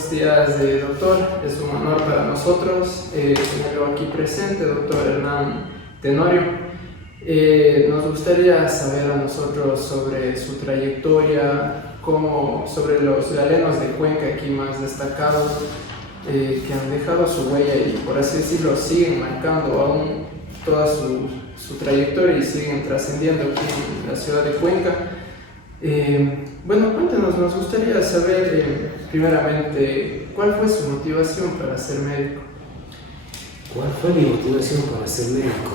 buenos días, doctor. Es un honor para nosotros tenerlo aquí presente, doctor Hernán Tenorio. Nos gustaría saber a nosotros sobre su trayectoria, sobre los galenos de Cuenca aquí más destacados, que han dejado su huella y, por así decirlo, siguen marcando aún toda su trayectoria y siguen trascendiendo aquí en la ciudad de Cuenca. Bueno, cuéntenos, nos gustaría saber primeramente cuál fue su motivación para ser médico. ¿Cuál fue mi motivación para ser médico?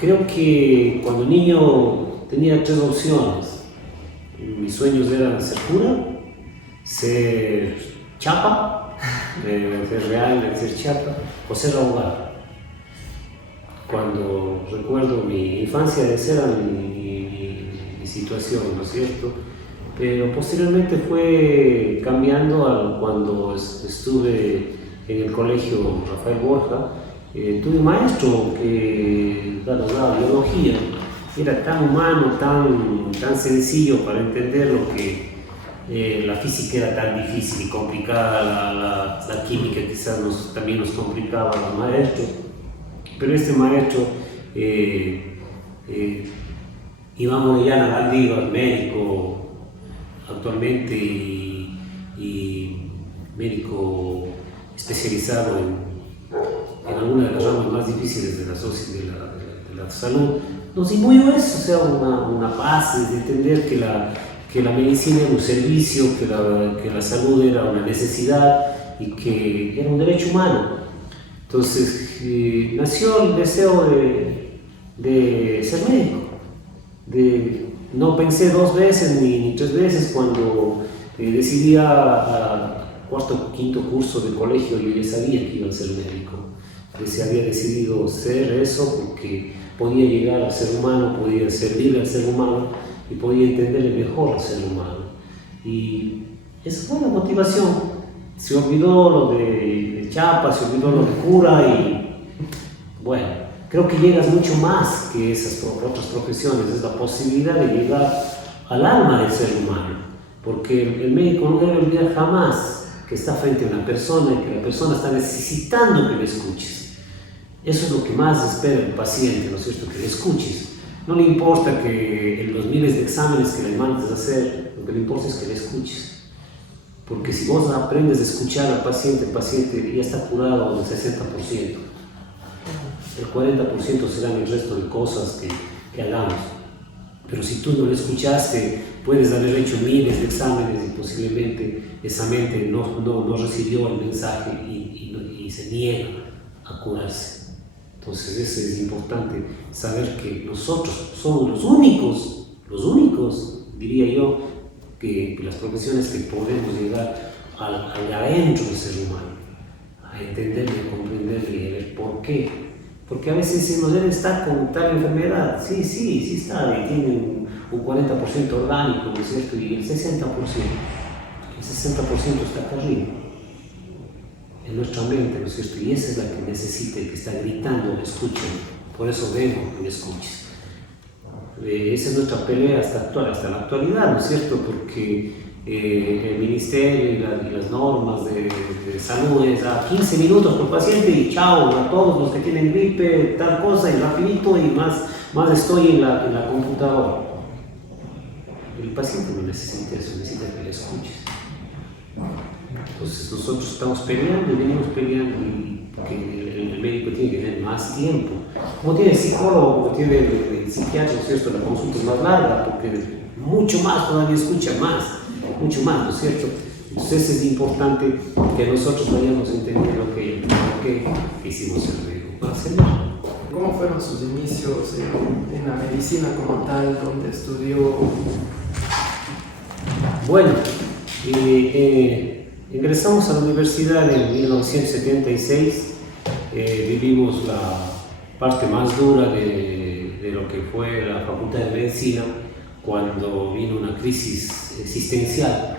Creo que cuando niño tenía tres opciones. Mis sueños eran ser cura, ser chapa, ser real, ser chapa, o ser abogado. Cuando recuerdo mi infancia, esa era mi situación, ¿no es cierto? Pero posteriormente fue cambiando cuando estuve en el colegio Rafael Borja. Tuve un maestro que daba biología, era tan humano, tan sencillo para entender lo que la física era tan difícil y complicada, la química quizás también nos complicaba al maestro, pero este maestro Iván Orellana Valdivia, médico actualmente y médico especializado en alguna de las ramas más difíciles de la salud, nos imbuyó eso, o sea, una base de entender que la medicina era un servicio, que la salud era una necesidad y que era un derecho humano. Entonces nació el deseo de ser médico. No pensé dos veces ni tres veces cuando decidí a cuarto o quinto curso de colegio. Yo ya sabía que iba a ser médico. Se había decidido ser eso porque podía llegar al ser humano, podía servirle al ser humano y podía entenderle mejor al ser humano. Y esa fue la motivación. Se olvidó lo de chapa, se olvidó lo de cura y bueno, creo que llegas mucho más que esas otras profesiones. Es la posibilidad de llegar al alma del ser humano, porque el médico no debe olvidar jamás que está frente a una persona y que la persona está necesitando que le escuches. Eso es lo que más espera el paciente, ¿no es cierto? Que le escuches. No le importa que en los miles de exámenes que le mandes a hacer, lo que le importa es que le escuches. Porque si vos aprendes a escuchar al paciente, el paciente ya está curado al 60%. El 40% serán el resto de cosas que hagamos. Pero si tú no lo escuchaste, puedes haber hecho miles de exámenes y posiblemente esa mente no recibió el mensaje y se niega a curarse. Entonces es importante saber que nosotros somos los únicos, diría yo, que las profesiones que podemos llegar al adentro del ser humano, a entenderle, a comprenderle y a ver por qué. Porque a veces decimos, debe estar con tal enfermedad. Sí está, y tiene un 40% orgánico, ¿no es cierto? Y el 60% está acá arriba, en nuestra mente, ¿no es cierto? Y esa es la que necesita y que está gritando, me escuchen. Por eso vengo, que me escuches. Esa es nuestra pelea hasta la actualidad, ¿no es cierto? Porque el ministerio y las normas de salud es a 15 minutos por paciente y chao, a todos los que tienen gripe, tal cosa, y rapidito, y más estoy en la computadora. El paciente no necesita eso, necesita que le escuches. Entonces nosotros estamos peleando y venimos peleando porque el médico tiene que tener más tiempo. Como tiene el psicólogo, como tiene el psiquiatra, ¿no es cierto? La consulta es más larga porque mucho más todavía escucha mucho más, ¿no es cierto? Entonces es importante que nosotros vayamos a entender lo que hicimos el médico para hacerlo. ¿Cómo fueron sus inicios en la medicina como tal, donde estudió? Bueno, ingresamos a la universidad en 1976, vivimos la parte más dura de lo que fue la Facultad de Medicina cuando vino una crisis existencial.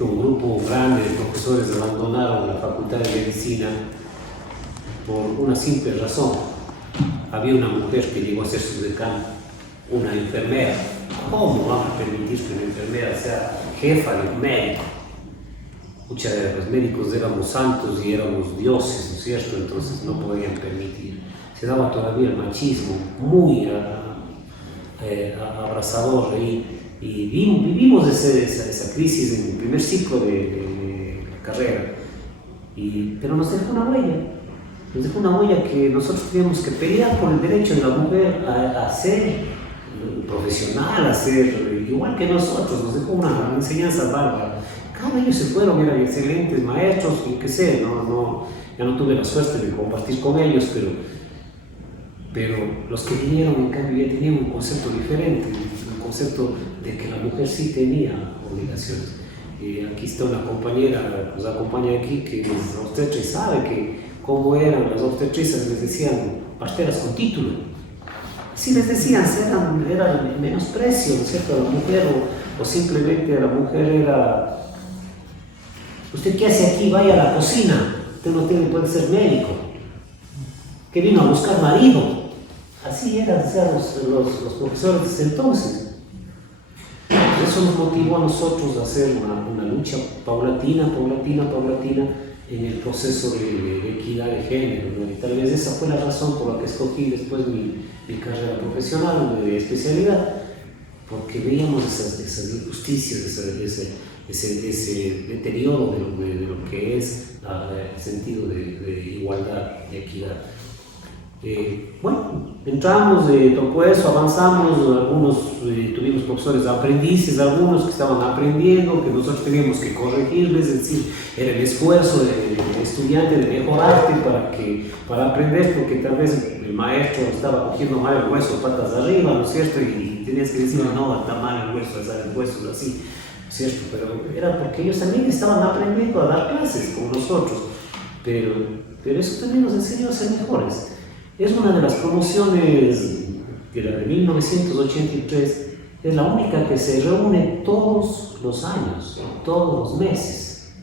Un grupo grande de profesores abandonaron la Facultad de Medicina por una simple razón. Había una mujer que llegó a ser su decana, una enfermera ¿cómo van a permitir que una enfermera sea jefa de un médico? Muchos de los médicos éramos santos y éramos dioses, ¿no es cierto? Entonces no podían permitir. Se daba todavía el machismo muy abrasador y vivimos esa crisis en el primer ciclo de carrera. Pero nos dejó una huella. Nos dejó una huella que nosotros teníamos que pelear por el derecho de la mujer a ser profesional, a ser igual que nosotros. Nos dejó una enseñanza bárbara. Cada ellos se fueron, eran excelentes maestros, y qué sé, ya no tuve la suerte de compartir con ellos, pero los que vinieron en cambio ya tenían un concepto diferente, un concepto de que la mujer sí tenía obligaciones. Aquí está una compañera que nos acompaña aquí, que es obstetra y sabe que cómo eran las obstetrizas, les decían parteras con título. Si les decían, era menosprecio, ¿no es cierto?, a la mujer, o simplemente a la mujer era: ¿usted qué hace aquí? Vaya a la cocina, usted no puede ser médico. ¿Que vino a buscar marido? Así eran los profesores desde entonces. Eso nos motivó a nosotros a hacer una lucha paulatina en el proceso de equidad de género, ¿no? Y tal vez esa fue la razón por la que escogí después mi carrera profesional de especialidad, porque veíamos esas injusticias, ese deterioro de lo que es el sentido de igualdad, de equidad. Bueno, entramos, tocó eso, avanzamos, algunos tuvimos profesores aprendices, algunos que estaban aprendiendo, que nosotros teníamos que corregirles, es decir, era el esfuerzo del estudiante de mejorarte para aprender, porque tal vez el maestro estaba cogiendo mal el hueso, patas arriba, ¿no es cierto? Y tenías que decir: no, está mal el hueso, el hueso es así, ¿no es cierto? Pero era porque ellos también estaban aprendiendo a dar clases como nosotros, pero eso también nos enseñó a ser mejores. Es una de las promociones de la de 1983, es la única que se reúne todos los años, todos los meses.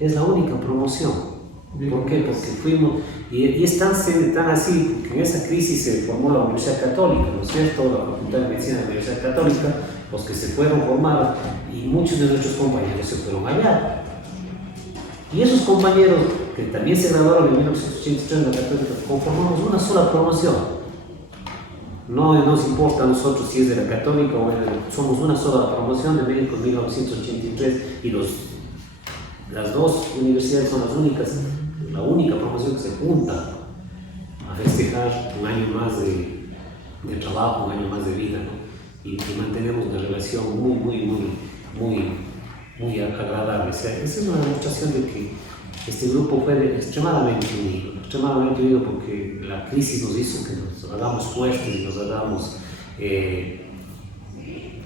Es la única promoción. ¿Por qué? Porque fuimos, y es tan así, porque en esa crisis se formó la Universidad Católica, ¿no es cierto?, la Facultad de Medicina de la Universidad Católica, los que se fueron formados, y muchos de nuestros compañeros se fueron allá. Y esos compañeros que también se graduaron en 1983 en la Católica, conformamos una sola promoción. No nos importa a nosotros si es de la Católica o somos una sola promoción de médicos en 1983, y las dos universidades son las únicas, la única promoción que se junta a festejar un año más de trabajo, un año más de vida, ¿no? Y mantenemos una relación muy agradable. O sea, esa es una demostración de que este grupo fue extremadamente unido porque la crisis nos hizo que nos hagamos fuertes y nos hagamos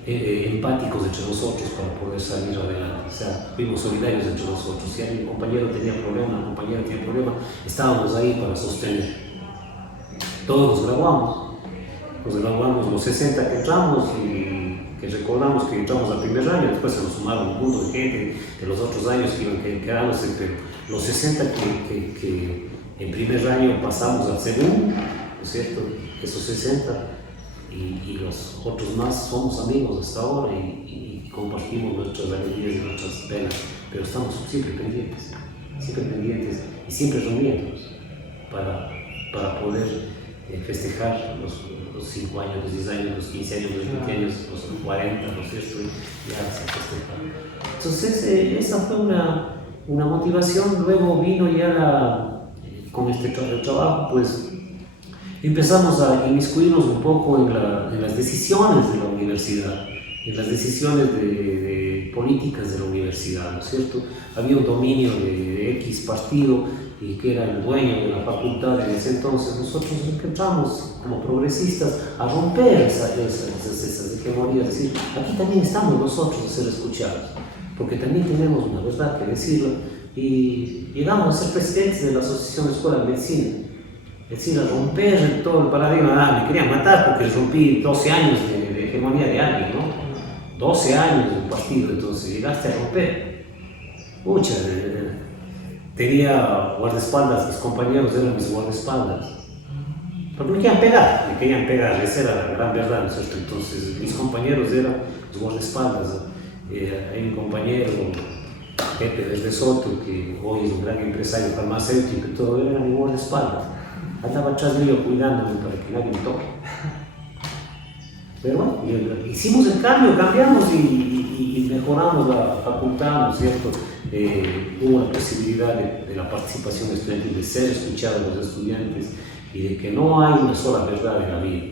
empáticos entre nosotros para poder salir adelante. O sea, fuimos solidarios entre nosotros. Si un compañero tenía problema, una compañera tenía problema, estábamos ahí para sostener. Todos nos graduamos los 60 que entramos, y que recordamos que entramos al primer año, después se nos sumaron un mundo de gente de los otros años que iban quedándose, pero los 60 que en primer año pasamos al segundo, ¿no es cierto?, esos 60, y los otros más somos amigos hasta ahora y compartimos nuestras alegrías y nuestras penas, pero estamos siempre pendientes y siempre reuniéndonos para poder festejar los 5 años, los 10 años, los 15 años, los 20 años, los 40, ¿no es cierto? Ya se festeja. Entonces, esa fue una motivación. Luego vino ya con este trabajo, pues empezamos a inmiscuirnos un poco en las decisiones de la universidad, en las decisiones de políticas de la universidad, ¿no es cierto? Había un dominio de X partido, y que era el dueño de la facultad en ese entonces. Nosotros entramos como progresistas a romper esas hegemonías, es decir, aquí también estamos nosotros a ser escuchados, porque también tenemos una verdad que decirlo, y llegamos a ser presidentes de la Asociación de Escuela de Medicina, es decir, a romper todo el paradigma. Me querían matar porque rompí 12 años de hegemonía de alguien, ¿no? 12 años de un partido, entonces llegaste a romper. Mucha, tenía guardaespaldas, mis compañeros eran mis guardaespaldas. Porque me querían pegar, esa era la gran verdad, ¿no es cierto? Entonces mis compañeros eran los guardaespaldas. Hay un compañero, Pepe desde Soto, que hoy es un gran empresario farmacéutico y todo, él era mi guardaespaldas. Andaba atrás mío cuidándome para que nadie me toque. Pero bueno, hicimos el cambio, cambiamos y mejoramos la facultad, ¿no es cierto? Hubo la posibilidad de la participación estudiantil, de ser escuchados los estudiantes y de que no hay una sola verdad en la vida.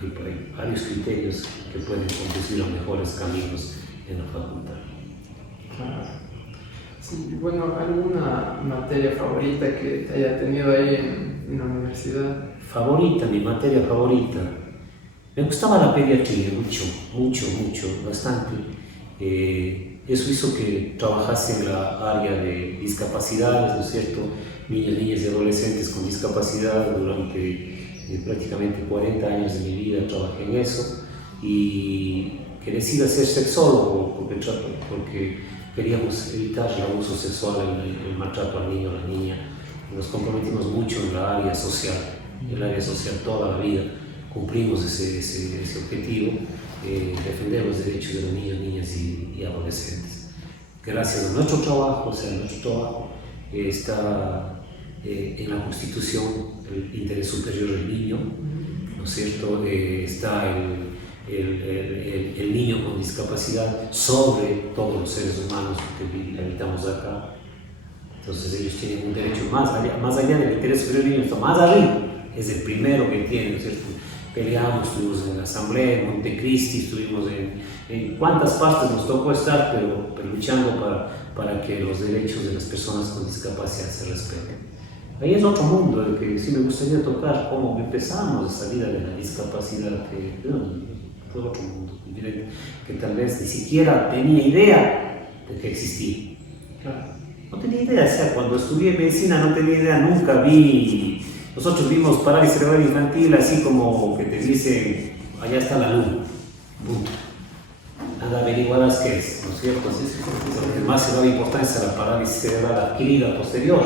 Hay varios criterios que pueden conducir a mejores caminos en la facultad. Claro. Sí, bueno, ¿alguna materia favorita que te haya tenido ahí en la universidad? Mi materia favorita. Me gustaba la pediatría mucho, bastante. Eso hizo que trabajase en la área de discapacidades, ¿no es cierto? Niños y adolescentes con discapacidad. Durante prácticamente 40 años de mi vida trabajé en eso y que decida ser sexólogo porque queríamos evitar el abuso sexual, el maltrato al niño o a la niña. Nos comprometimos mucho en la área social, toda la vida. Cumplimos ese objetivo, defender los derechos de los niños, niñas y adolescentes. Gracias a nuestro trabajo, está en la Constitución el interés superior del niño, ¿no es cierto? Está el niño con discapacidad sobre todos los seres humanos que habitamos acá. Entonces ellos tienen un derecho más allá del interés superior del niño, está más arriba, es el primero que tiene, ¿no es cierto? Peleamos, estuvimos en la Asamblea, en Montecristi, estuvimos en cuántas partes nos tocó estar, pero luchando para que los derechos de las personas con discapacidad se respeten. Ahí es otro mundo el que sí me gustaría tocar, cómo empezamos esa vida de la discapacidad, fue otro mundo, que tal vez ni siquiera tenía idea de que existía. Claro. No tenía idea, o sea, cuando estudié medicina no tenía idea, nunca vi. Nosotros vimos parálisis cerebral infantil así como que te dicen, allá está la luna, punto. Nada averiguarás qué es, ¿no es cierto? Lo que más se da importancia a la parálisis cerebral adquirida posterior,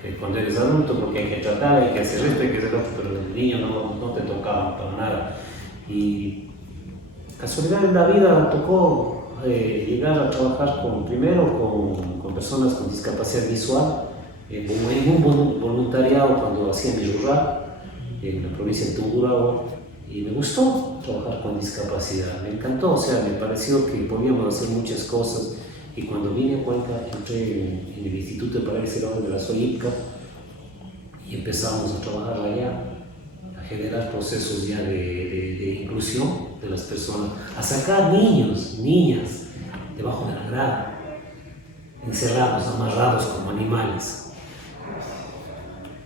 que cuando eres adulto, porque hay que tratar, hay que hacer esto, hay que hacer otro, pero el niño no te tocaba para nada. Y casualidad en la vida tocó llegar a trabajar primero con personas con discapacidad visual, en un voluntariado cuando hacía mi rural en la provincia de Tungurahua, y me gustó trabajar con discapacidad, me encantó, o sea, me pareció que podíamos hacer muchas cosas. Y cuando vine a Cuenca, entré en el Instituto de Parálisis Cerebral de la SOIPCA y empezamos a trabajar allá, a generar procesos ya de inclusión de las personas, a sacar niños, niñas debajo de la grada, encerrados, amarrados como animales.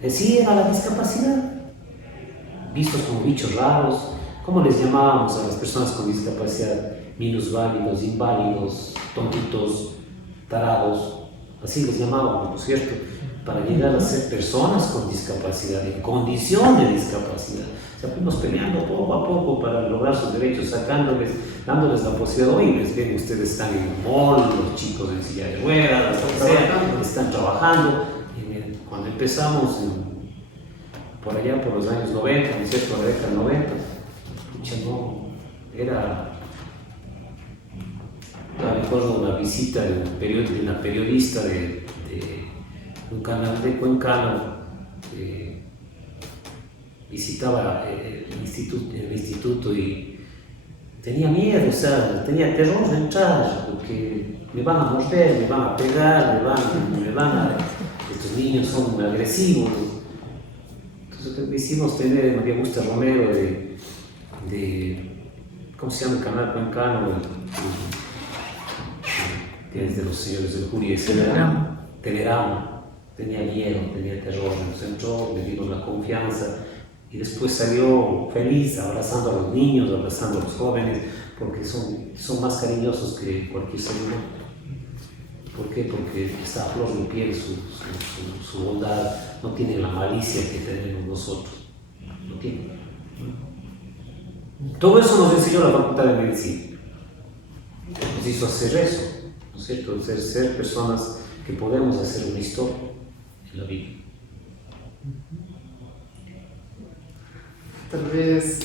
Sí, era la discapacidad, vistos como bichos raros. ¿Cómo les llamábamos a las personas con discapacidad? Minusválidos, inválidos, tontitos, tarados, así les llamábamos, ¿no es cierto? Para llegar a ser personas con discapacidad, en condición de discapacidad. O sea, fuimos peleando poco a poco para lograr sus derechos, dándoles la posibilidad. Hoy les ven, ustedes están en el mall, los chicos en silla de ruedas, lo que sea, están trabajando. Cuando empezamos por allá por los años 90, ¿no es cierto? La década 90, pucha, no, era... Recuerdo una visita de una periodista de un canal de Cuencano, visitaba el instituto y tenía miedo, o sea, tenía terror de entrar, porque me van a morder, me van a pegar, estos niños son agresivos. Entonces hicimos tener María Augusta Romero ¿cómo se llama el canal Cuencano? Que es de los señores del Jury, Telerama. Tenía miedo, tenía terror, nos entró, le dimos la confianza y después salió feliz, abrazando a los niños, abrazando a los jóvenes, porque son más cariñosos que cualquier ser humano. ¿Por qué? Porque está a flor de piel su bondad, no tiene la malicia que tenemos nosotros, no tiene. Todo eso nos enseñó la Facultad de Medicina, nos hizo hacer eso, ¿no es cierto? Ser personas que podemos hacer una historia en la vida. tal vez,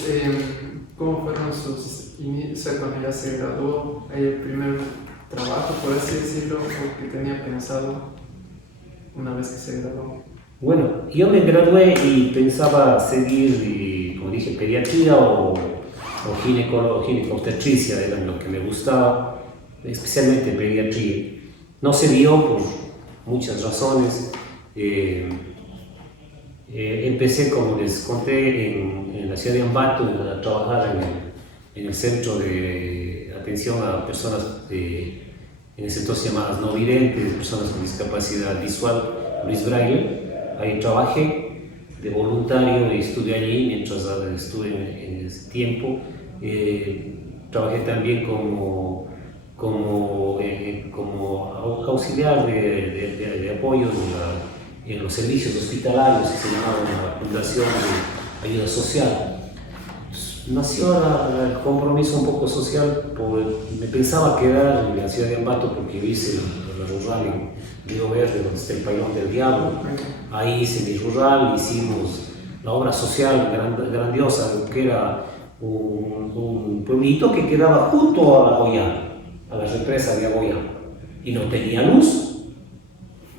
¿cómo fueron sus inicios cuando ya se graduó? El primer trabajo, por así decirlo, o que tenía pensado una vez que se graduó. Bueno, yo me gradué y pensaba seguir, como dije, pediatría o ginecobstetricia, era lo que me gustaba, especialmente pediatría. No se dio por muchas razones. Empecé, como les conté, en la ciudad de Ambato a trabajar en el centro de atención a personas, en ese entonces llamadas no videntes, personas con discapacidad visual, Luis Braille. Ahí trabajé de voluntario y estuve allí mientras estuve en ese tiempo. Trabajé también como auxiliar de apoyo en los servicios hospitalarios que se llamaban la Fundación de Ayuda Social. Nació el compromiso un poco social, me pensaba quedar en la ciudad de Ambato porque hice la rural en Río Verde, donde está el Pailón del Diablo. Ahí hice mi rural, hicimos la obra social grandiosa, que era un pueblito que quedaba junto a la Goya, a la represa de Agoya, y no tenía luz.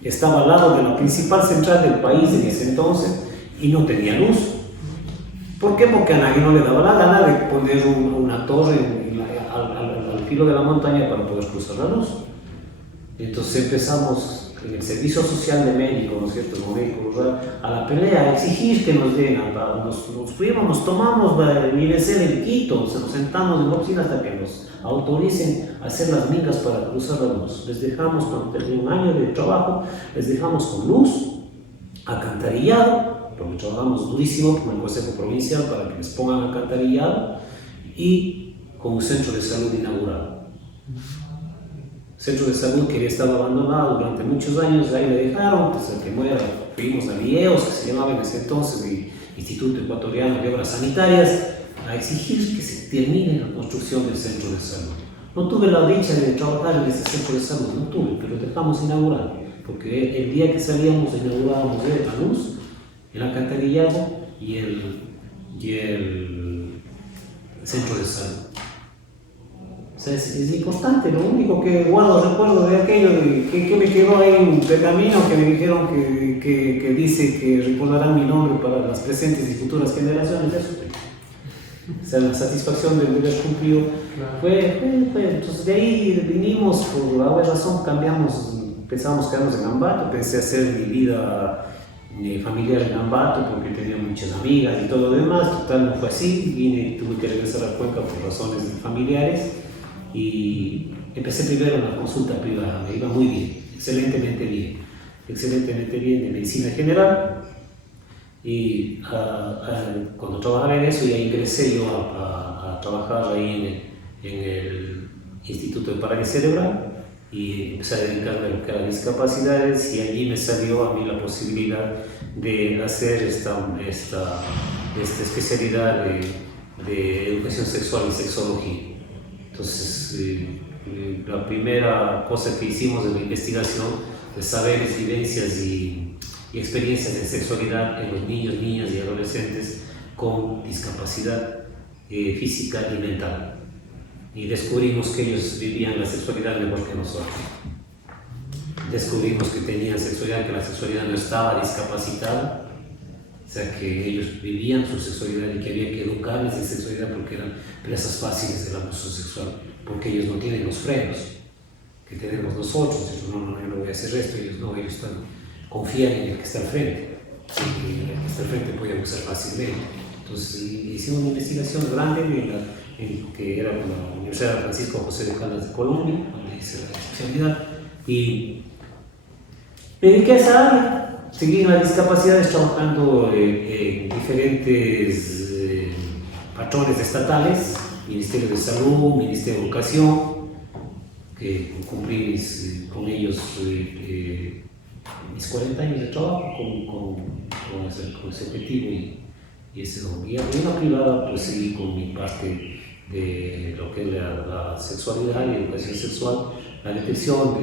Estaba al lado de la principal central del país en ese entonces y no tenía luz. ¿Por qué? Porque a nadie no le daba la gana de poner una torre al filo de la montaña para poder cruzar la luz. Entonces empezamos en el servicio social de médicos, ¿no es cierto?, el médico rural, a la pelea, a exigir que nos den, nos fuimos, nos tomamos el INSS en Quito, nos sentamos en la oficina hasta que nos autoricen a hacer las migas para cruzar la luz. Les dejamos, cuando termine un año de trabajo, les dejamos con luz, alcantarillado, porque trabajamos durísimo con el Consejo Provincial para que les pongan alcantarillado, y con un centro de salud inaugurado. Centro de salud que había estado abandonado durante muchos años, ahí le dejaron, pues al que muera, fuimos a IEOS, que se llamaba en ese entonces el Instituto Ecuatoriano de Obras Sanitarias, a exigir que se termine la construcción del centro de salud. No tuve la dicha de trabajar en ese centro de salud, no tuve, pero dejamos inaugurar, porque el día que salíamos inaugurábamos la luz, el alcantarillado y el centro de salud. O sea, es importante, lo único que guardo recuerdo de aquello, que me quedó ahí un pergamino que me dijeron que dice que recordarán mi nombre para las presentes y futuras generaciones. Eso. O sea, la satisfacción de haber cumplido fue. Entonces de ahí vinimos, por alguna razón pensábamos quedarnos en Ambato, pensé hacer mi vida familiar en Ambato porque tenía muchas amigas y todo lo demás. Total, no fue así, tuve que regresar a Cuenca por razones familiares. Y empecé primero en la consulta privada, me iba muy bien, excelentemente bien de medicina general, y cuando trabajaba en eso ya ingresé yo a trabajar ahí en el Instituto de Parálisis Cerebral y empecé a dedicarme a lo que eran discapacidades, y allí me salió a mí la posibilidad de hacer esta especialidad de educación sexual y sexología. Entonces, la primera cosa que hicimos en la investigación fue saberes, vivencias y experiencias de sexualidad en los niños, niñas y adolescentes con discapacidad física y mental. Y descubrimos que ellos vivían la sexualidad mejor que nosotros. Descubrimos que tenían sexualidad, que la sexualidad no estaba discapacitada. O sea, que ellos vivían su sexualidad y que había que educarles en sexualidad porque eran presas fáciles del abuso sexual, porque ellos no tienen los frenos que tenemos nosotros. Ellos yo no voy a hacer esto, ellos confían en el que está al frente, y el que está al frente puede abusar fácilmente. Entonces hicimos una investigación grande que era con la Universidad de Francisco José de Caldas de Colombia, donde hice la especialidad, y me dediqué a esa área. Seguí en las discapacidades trabajando en diferentes patrones estatales, Ministerio de Salud, Ministerio de Educación, que cumplí con ellos mis 40 años de trabajo con ese objetivo y ese don. Y en la privada pues seguí con mi parte de lo que es la sexualidad y educación sexual, la detección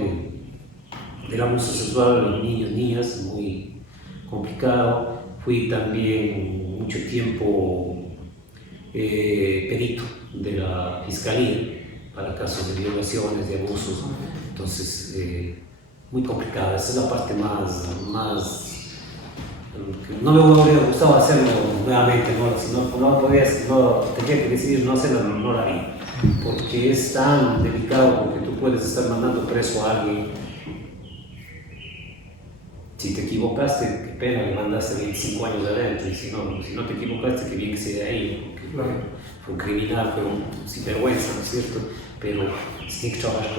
del abuso sexual de los niños, niñas, muy complicado. Fui también mucho tiempo perito de la fiscalía para casos de violaciones, de abusos. Entonces, muy complicada. Esa es la parte más no me hubiera gustado hacerlo nuevamente, ¿no? Si no tendría que decidir no hacerlo, no lo haría. Porque es tan delicado, porque tú puedes estar mandando preso a alguien. Si te equivocaste, qué pena, le mandaste 25 años adentro, y si no te equivocaste, qué bien que sea ahí, porque fue un criminal, fue un sinvergüenza, ¿no es cierto? Pero se tiene que trabajar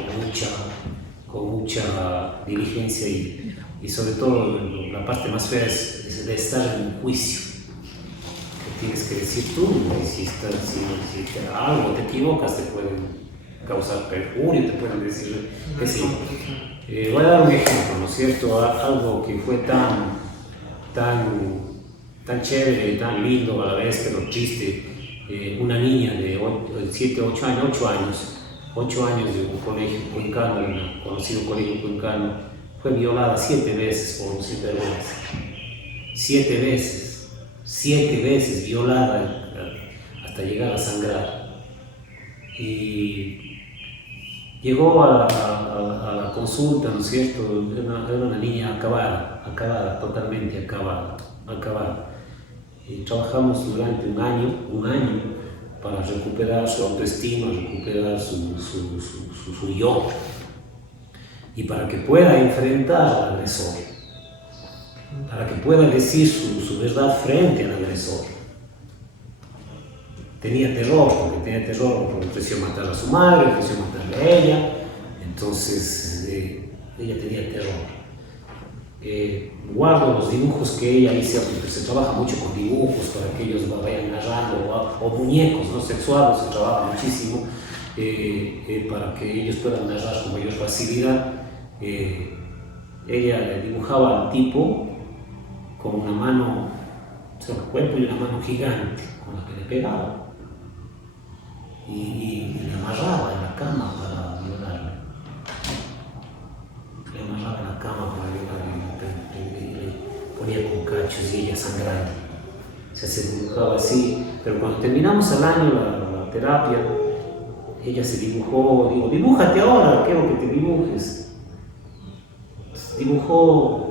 con mucha diligencia y sobre todo la parte más fea es de estar en un juicio. Que tienes que decir tú, y si algo te equivocas, te pueden causar perjurio, te pueden decir que sí. Voy a dar un ejemplo, ¿no es cierto? Algo que fue tan chévere, tan lindo a la vez, pero triste. Una niña de 8 años de un colegio cuencano, un conocido colegio cuencano, fue violada 7 veces por un sinvergüenza. 7 veces violada hasta llegar a sangrar. Y llegó a la consulta, ¿no es cierto? Era una niña acabada, totalmente acabada. Y trabajamos durante un año para recuperar su autoestima, recuperar su yo, y para que pueda enfrentar al agresor, para que pueda decir su verdad frente al agresor. Tenía terror, porque ofreció matar a su madre, ofreció matarle a ella, entonces ella tenía terror. Guardo los dibujos que ella hizo, porque se trabaja mucho con dibujos para que ellos vayan narrando, o muñecos no sexuales, se trabaja muchísimo para que ellos puedan narrar con mayor facilidad. Ella dibujaba al tipo con una mano, o sea, el cuerpo y una mano gigante con la que le pegaba. Y le amarraba en la cama para violarle. Le ponía con cachos y ella sangrando. Se dibujaba así, pero cuando terminamos el año la terapia, ella se dibujó, digo, dibújate ahora, quiero que te dibujes. Dibujó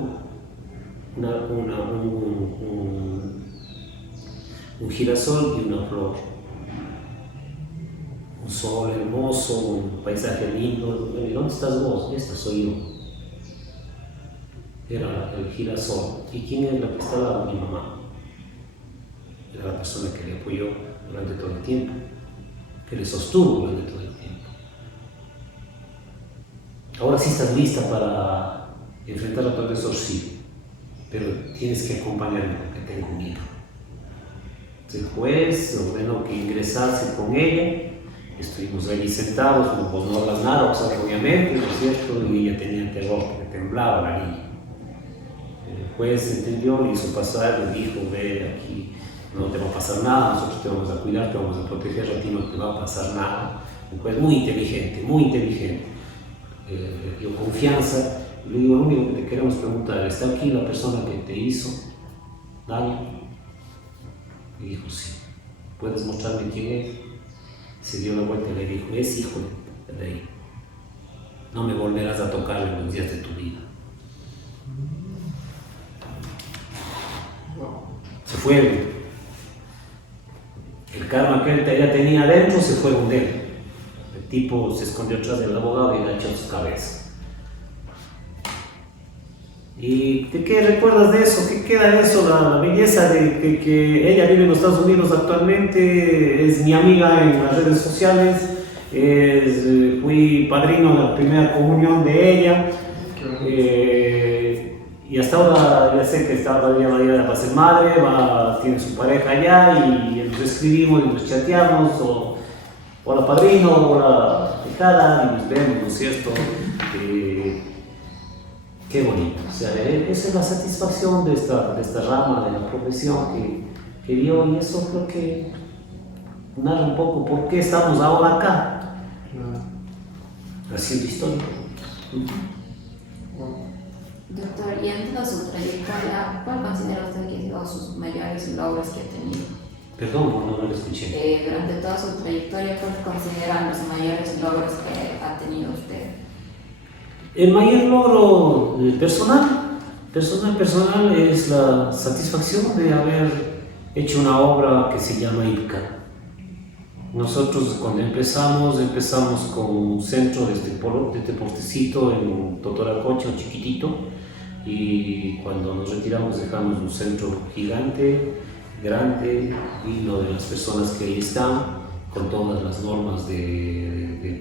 un girasol y una flor. Un sol hermoso, un paisaje lindo. ¿Dónde estás vos? Esta soy yo. Era el girasol. ¿Y quién es la que estaba? Mi mamá. Era la persona que le apoyó durante todo el tiempo, que le sostuvo durante todo el tiempo. Ahora sí estás lista para enfrentar a tu agresor, sí, pero tienes que acompañarme porque tengo miedo. El juez ordenó que ingresase con ella. Estuvimos allí sentados, pues no hablas nada, obviamente, ¿no es cierto? Y ella tenía terror, porque temblaba la niña. El juez entendió, le hizo pasar, le dijo, ve aquí, no te va a pasar nada, nosotros te vamos a cuidar, te vamos a proteger, a ti no te va a pasar nada. Un juez muy inteligente, dio confianza. Y le digo, lo único que te queremos preguntar, ¿está aquí la persona que te hizo daño? Y dijo, sí. ¿Puedes mostrarme quién es? Se dio la vuelta y le dijo, es hijo de ahí. No me volverás a tocar en los días de tu vida. Se fue. El karma que él ya tenía adentro se fue de él. El tipo se escondió atrás del abogado y le echó su cabeza. ¿Y qué recuerdas de eso? ¿Qué queda de eso? La belleza de que ella vive en los Estados Unidos actualmente, es mi amiga en las redes sociales, fui padrino de la primera comunión de ella, y hasta ahora ya sé que ya va a ir a ser madre, tiene su pareja allá, y nos escribimos y nos chateamos, hola padrino, hola hijada, y nos vemos, ¿no es cierto? Qué bonito, o sea, esa es la satisfacción de esta rama de la profesión que vio, y eso creo que narra un poco por qué estamos ahora acá, haciendo historia. Doctor, y en toda su trayectoria, ¿cuál considera usted que han sido sus mayores logros que ha tenido? Perdón, no lo escuché. Durante toda su trayectoria, ¿cuáles consideran los mayores logros que ha tenido usted? El mayor logro personal es la satisfacción de haber hecho una obra que se llama IPCA. Nosotros cuando empezamos con un centro de deportecito en Totoracocha, un chiquitito, y cuando nos retiramos dejamos un centro gigante, grande, digno de las personas que ahí están, con todas las normas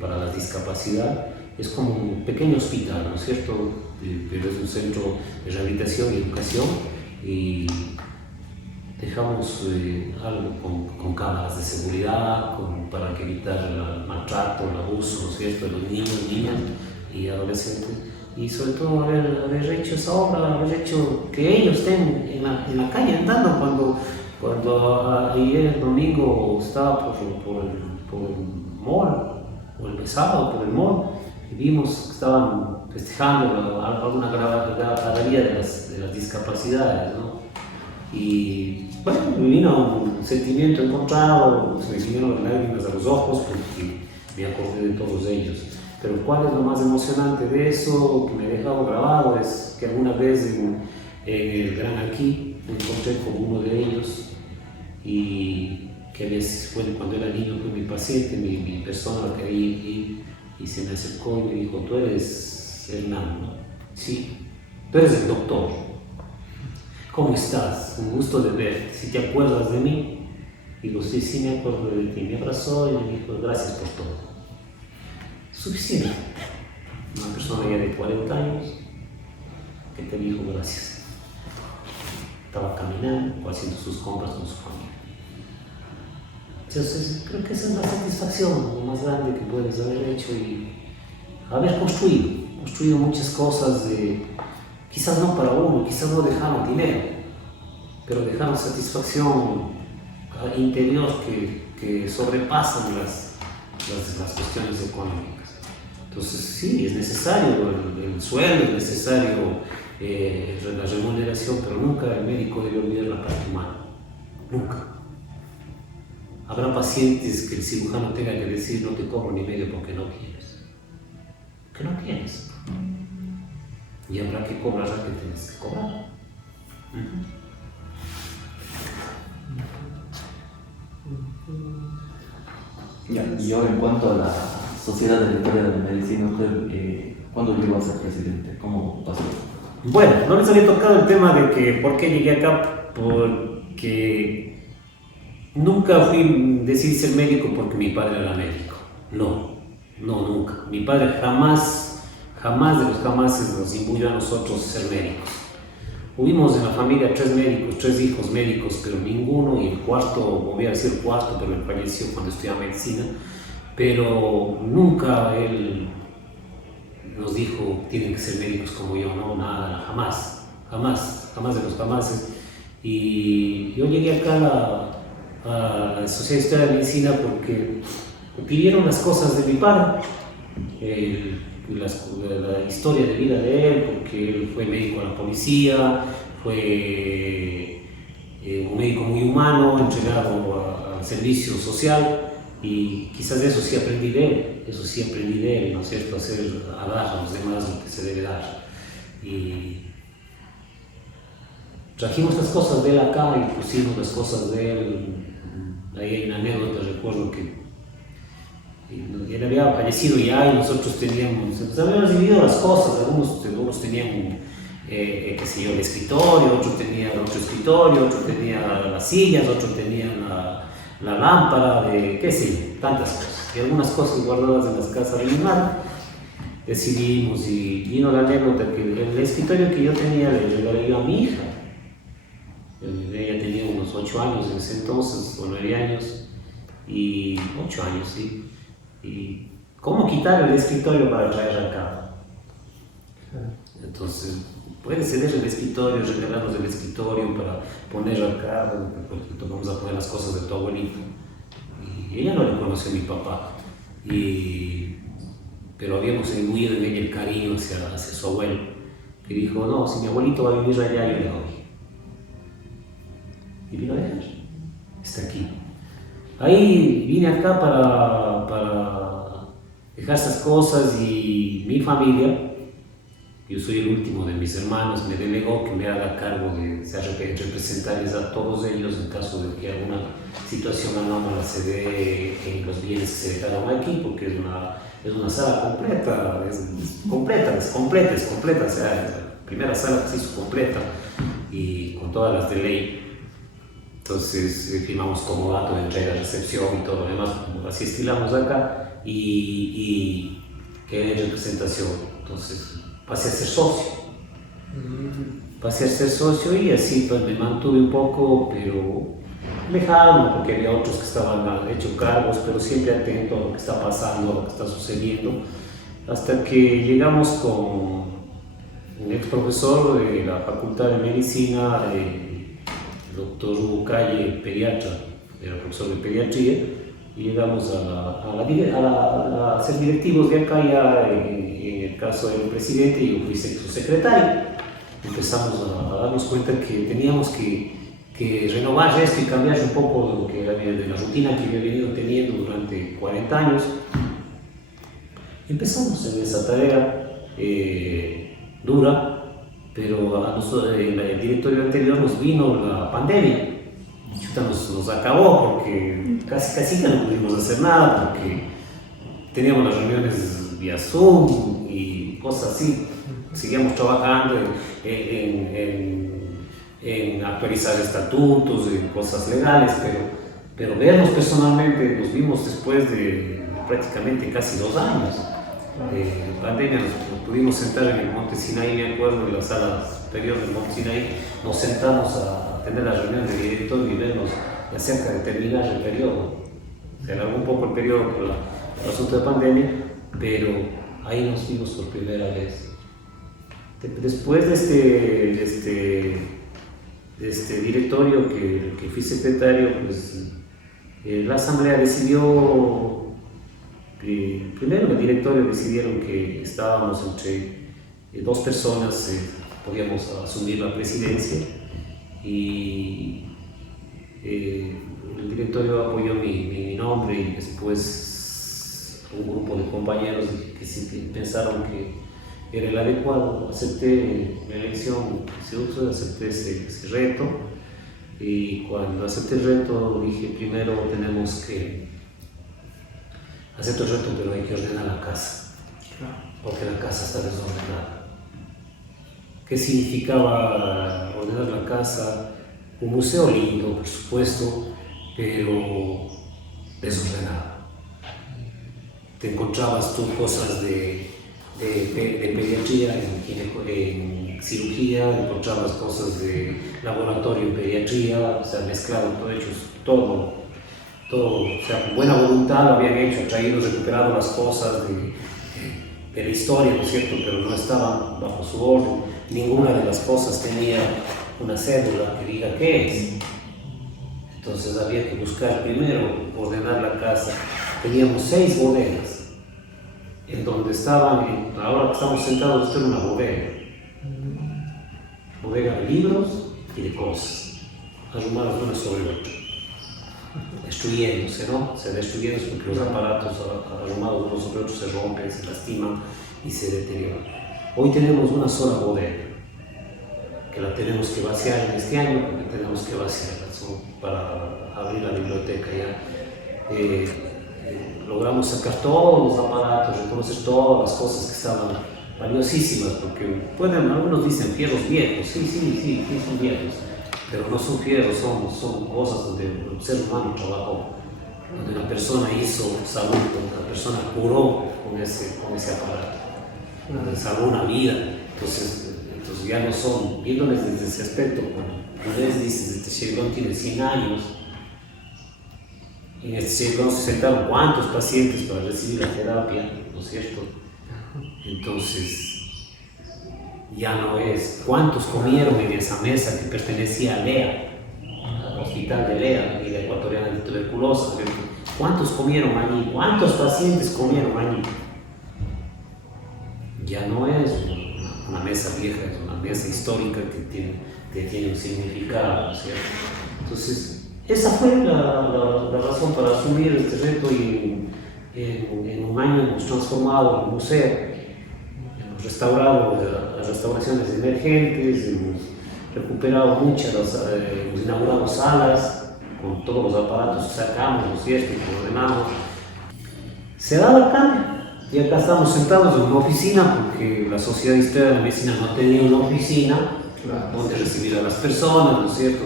para la discapacidad. Es como un pequeño hospital, ¿no es cierto? Pero es un centro de rehabilitación y educación, y dejamos algo con cámaras de seguridad, para evitar el maltrato, el abuso, ¿no es cierto?, de los niños, niñas y adolescentes. Y sobre todo haber hecho esa obra, haber hecho que ellos estén en la calle andando. Cuando ayer domingo estaba por el mall, o el sábado por el mall, y vimos que estaban festejando alguna galería de las discapacidades, ¿no? Y bueno, me vino un sentimiento encontrado, se me vinieron las lágrimas a los ojos porque me acordé de todos ellos. Pero ¿cuál es lo más emocionante de eso que me he dejado grabado? Es que alguna vez en el Gran Aquí me encontré con uno de ellos, y que cuando era niño fue mi paciente, mi persona que ir, y se me acercó y me dijo: tú eres Hernán, ¿no? Sí, tú eres el doctor. ¿Cómo estás? Un gusto de verte. ¿Si te acuerdas de mí? Digo: sí, me acuerdo de ti. Me abrazó y me dijo: gracias por todo. Suficiente. Una persona ya de 40 años que te dijo gracias. Estaba caminando o haciendo sus compras con su familia. Entonces, creo que esa es la satisfacción lo más grande que puedes haber hecho, y haber construido muchas cosas, quizás no para uno, quizás no dejaron dinero, pero dejaron satisfacción interior que sobrepasan las cuestiones económicas. Entonces, sí, es necesario el sueldo, es necesario la remuneración, pero nunca el médico debe olvidar la parte humana. Nunca. Habrá pacientes que el cirujano tenga que decir: no te cobro ni medio porque no quieres. Que no quieres. Y habrá que cobrar lo que tienes que cobrar. Y ahora, en cuanto a la Sociedad de Historia de la Medicina, ¿usted cuándo llegó a ser presidente? ¿Cómo pasó? Bueno, no les había tocado el tema de que por qué llegué acá, porque nunca decidí ser médico porque mi padre era médico. No, nunca. Mi padre jamás de los jamases nos imbuyó a nosotros ser médicos. Hubimos en la familia 3 hijos médicos, pero ninguno, y el cuarto, voy a decir el cuarto, pero él falleció cuando estudiaba medicina, pero nunca él nos dijo: tienen que ser médicos como yo. No, nada, jamás de los jamases. Y yo llegué acá a la Sociedad de Historia de la Medicina porque me pidieron las cosas de mi padre, la historia de vida de él, porque él fue médico de la policía, fue un médico muy humano, entregado al servicio social, y quizás eso sí aprendí de él, ¿no es cierto?, a dar a los demás lo que se debe dar. Y trajimos las cosas de él acá y pusimos las cosas de él. Ahí hay una anécdota, recuerdo que él había fallecido ya, y nosotros habíamos dividido las cosas. Algunos tenían, qué sé yo, el escritorio, otro tenía otro escritorio, otro tenía las sillas, otro tenía la lámpara, qué sé yo, tantas cosas. Y algunas cosas guardadas en las casas de mi madre. Decidimos, y vino la anécdota que el escritorio que yo tenía le regalé yo a mi hija. Ella tenía unos 8 años en ese entonces, o 9 años, y 8 años, sí. Y ¿cómo quitar el escritorio para traer acá? Entonces, puede ceder el escritorio, regalarnos el escritorio para poner acá, porque vamos a poner las cosas de tu abuelito. Y ella no le conoció a mi papá, pero habíamos imbuido en ella el cariño hacia su abuelo, que dijo: no, si mi abuelito va a vivir allá, yo le doy. Y vino a dejar. está aquí. Ahí vine acá para dejar esas cosas y mi familia, yo soy el último de mis hermanos, me delegó que me haga cargo de representarles a todos ellos en caso de que alguna situación anómala se dé en los bienes que se dejaron aquí, porque es una sala completa, es completa, o sea, la primera sala que se hizo completa y con todas las de ley. Entonces firmamos como dato de entrega, recepción y todo lo demás, así estilamos acá y que es representación. Entonces pasé a ser socio y así pues me mantuve un poco, pero lejano, porque había otros que estaban hechos cargos, pero siempre atento a lo que está pasando, a lo que está sucediendo, hasta que llegamos con un ex profesor de la Facultad de Medicina, el doctor Hugo Calle, pediatra, era profesor de pediatría, y llegamos a ser directivos de acá ya en el caso del presidente, y yo fui su secretario. Empezamos a darnos cuenta que teníamos que renovar esto y cambiar un poco lo que había de la rutina que había venido teniendo durante 40 años. Empezamos en esa tarea dura, pero a nosotros, en el directorio anterior nos vino la pandemia. Nos acabó porque casi que no pudimos hacer nada, porque teníamos las reuniones vía Zoom y cosas así. Seguíamos trabajando en actualizar estatutos, en cosas legales, pero vernos personalmente nos vimos después de prácticamente casi 2 años. En pandemia nos pudimos sentar en el Monte Sinaí, me acuerdo, en la sala superior del Monte Sinaí, nos sentamos a tener la reunión de directorio y vernos ya cerca de terminar el periodo. Se alargó un poco el periodo por el asunto de pandemia, pero ahí nos vimos por primera vez. Después de este directorio que fui secretario, pues la asamblea decidió, primero el directorio decidieron que estábamos entre 2 personas, podíamos asumir la presidencia, y el directorio apoyó mi nombre, y después un grupo de compañeros que sí pensaron que era el adecuado. Acepté la elección, acepté ese reto, y cuando acepté el reto dije, primero tenemos que acepto el reto, pero hay que ordenar la casa, porque la casa está desordenada. ¿Qué significaba ordenar la casa? Un museo lindo, por supuesto, pero desordenado. Te encontrabas tú cosas de pediatría, en cirugía, encontrabas cosas de laboratorio en pediatría, o sea, mezclado todo, todo, o sea, con buena voluntad lo habían hecho, traído, recuperado las cosas de la historia, ¿no es cierto?, pero no estaban bajo su orden. Ninguna de las cosas tenía una cédula que diga qué es. Entonces había que buscar primero, ordenar la casa. Teníamos 6 bodegas, en donde estaban, ahora que estamos sentados, esto era una bodega de libros y de cosas, arrumadas una sobre otra, destruyéndose, ¿no? Se destruyéndose porque los aparatos arrumados unos sobre otros se rompen, se lastiman y se deterioran. Hoy tenemos una sola bodega, que la tenemos que vaciar en este año, porque tenemos que vaciarla para abrir la biblioteca ya. Logramos sacar todos los aparatos, reconocer todas las cosas que estaban valiosísimas, porque algunos dicen fierros viejos, sí, son viejos, pero no son fierros, son cosas donde el ser humano trabajó, donde la persona hizo salud, donde la persona curó con ese aparato, donde salvó una vida. Entonces ya no son, viéndoles desde ese aspecto, cuando les dices, este Chevrón tiene 100 años, en este Chevrón se sentaron cuántos pacientes para recibir la terapia, ¿no es cierto? Entonces, ya no es cuántos comieron en esa mesa que pertenecía a LEA, al hospital de LEA, Liga Ecuatoriana de Tuberculosis. ¿Cuántos comieron allí? ¿Cuántos pacientes comieron allí? Ya no es una mesa vieja, es una mesa histórica que tiene un significado, ¿no es cierto? Entonces, esa fue la razón para asumir este reto y en un año hemos transformado el museo, hemos restaurado las restauraciones emergentes, hemos recuperado muchas, hemos inaugurado salas con todos los aparatos que sacamos, ¿no es cierto?, y que ordenamos. Se ha dado el cambio y acá estamos sentados en una oficina porque la Sociedad de Historia de la Medicina no tenía una oficina donde recibir a las personas, ¿no es cierto?,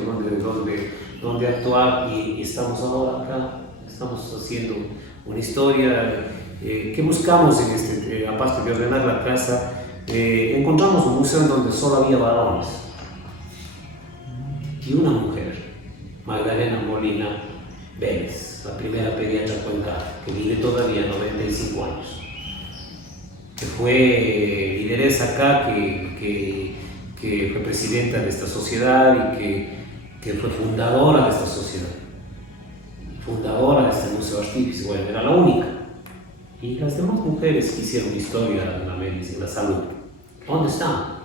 donde actuar, y estamos ahora acá, estamos haciendo una historia que buscamos en este, aparte de ordenar la casa, encontramos un museo en donde solo había varones y una mujer, Magdalena Molina Vélez, la primera pediatra cuencana, que vive todavía 95 años, que fue lideresa acá, que fue presidenta de esta sociedad y que fue fundadora de esta sociedad, fundadora de este museo artífice. Bueno, era la única. Y las demás mujeres que hicieron historia en la medicina, en la salud, ¿dónde están?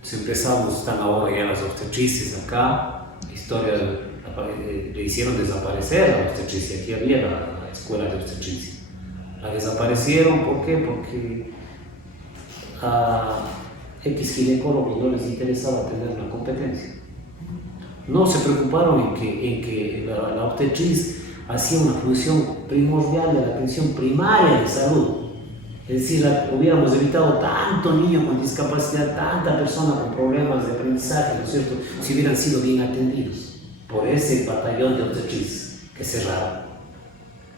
Los empresarios están ahora ya las obstetrices acá, la historia le hicieron desaparecer a la obstetricia, aquí había la escuela de obstetricia. La desaparecieron, ¿por qué? Porque a X ginecólogos no les interesaba tener una competencia. No se preocuparon en que la obstetriz hacía una función primordial de la atención primaria de salud. Es decir, hubiéramos evitado tanto niño con discapacidad, tanta persona con problemas de aprendizaje, ¿no es cierto?, si hubieran sido bien atendidos por ese batallón de obstetrices que cerraron.